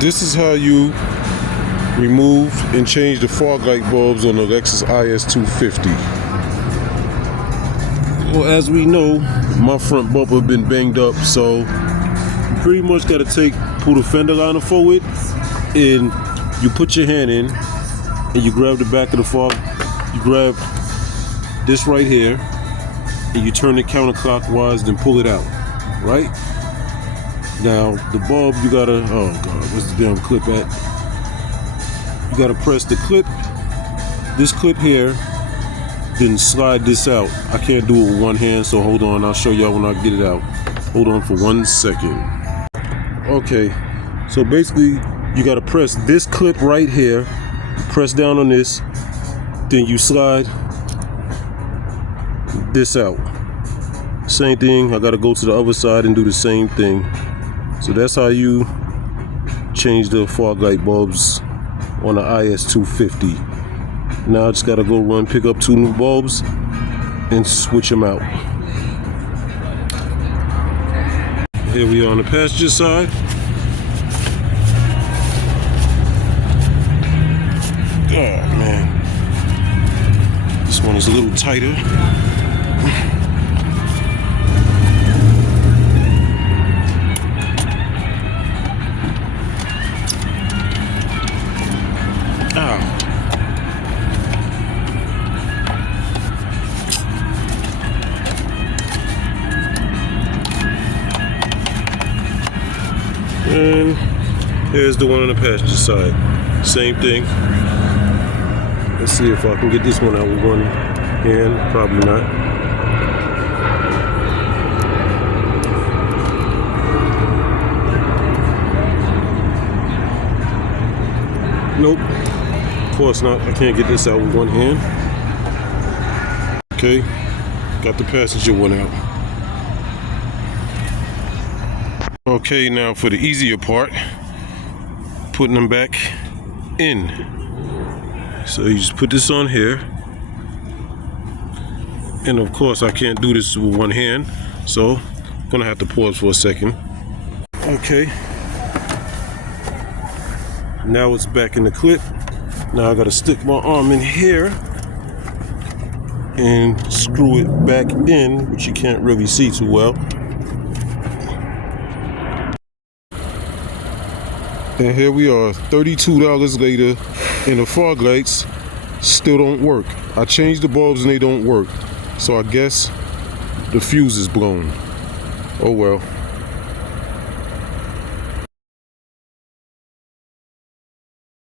This is how you remove and change the fog light bulbs on the Lexus IS250. Well, as we know, my front bumper been banged up, so you pretty much got to pull the fender liner forward, and you put your hand in, and you grab the back of the fog. You grab this right here, and you turn it counterclockwise, then pull it out. Right? Now, the bulb, you gotta, oh God, where's the damn clip at? You gotta press the clip, this clip here, then slide this out. I can't do it with one hand, so hold on, I'll show y'all when I get it out. Hold on for 1 second. Okay, so basically, you gotta press this clip right here, press down on this, then you slide this out. Same thing, I gotta go to the other side and do the same thing. So that's how you change the fog light bulbs on the IS250. Now I just gotta go run, pick up 2 new bulbs and switch them out. Here we are on the passenger side. Oh man, this one is a little tighter. And here's the one on the passenger side. Same thing. Let's see if I can get this one out with one hand. Probably not. Nope. Of course not. I can't get this out with one hand. Okay. Got the passenger one out. Okay, now for the easier part, putting them back in. So you just put this on here, and of course I can't do this with one hand, so I'm gonna have to pause for a second. Okay, now it's back in the clip. Now I gotta stick my arm in here and screw it back in, which you can't really see too well. And here we are, $32 later, and the fog lights still don't work. I changed the bulbs and they don't work. So I guess the fuse is blown. Oh well.